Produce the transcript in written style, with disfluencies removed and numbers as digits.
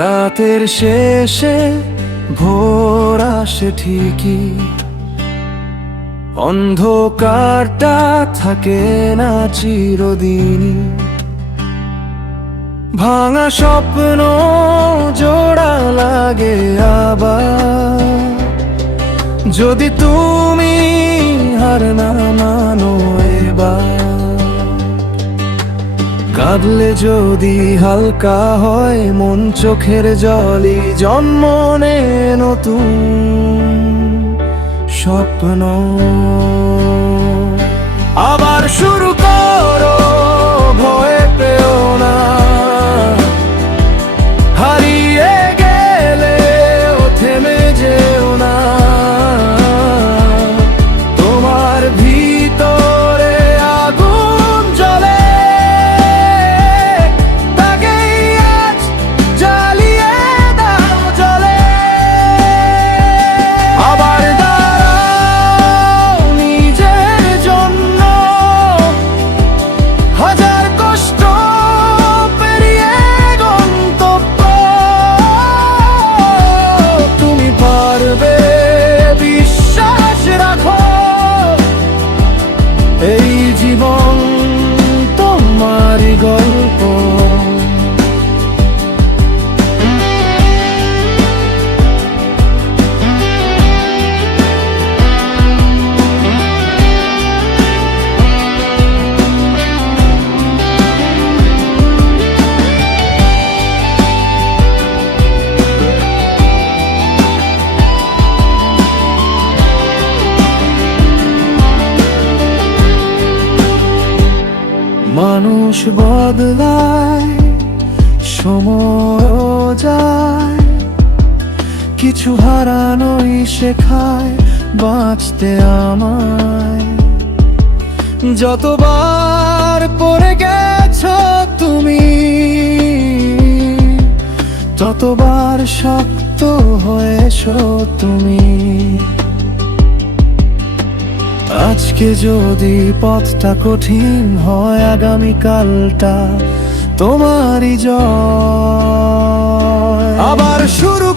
রাতের শেষে ভোর আসে ঠিকই, অন্ধকারটা থাকে না চিরদিনই। ভাঙা স্বপ্ন জোড়া লাগে আবার, যদি তুমি হার না মানো এবার। কাঁদলে যদি হালকা হয় মন, চোখের জলই জন্ম নেয় নতুন স্বপ্ন। আবার শুরু করো, ভয় পেও না, হারিয়ে গেলেও থেমে যেও না। তোমার ভিতরে আগুন জ্বলে, তাকেই আজ জ্বালিয়ে দাও জ্বলে। আবার দাঁড়াও নিজের জন্য, হাজার কষ্ট পেরিয়ে গন্তব্য। তুমি পারবে, বিশ্বাস রাখো, এই জীবন তোমারই গল্প। মানুষ বদলায়, সময় যায়, কিছু হারানোই শেখায় বাঁচতে আমায়। যতবার পড়ে গেছো তুমি, ততবার শক্ত হয়েছো তুমি। আজকে যদি পথটা কঠিন হয়, আগামীকালটা তোমারই জয়। আবার শুরু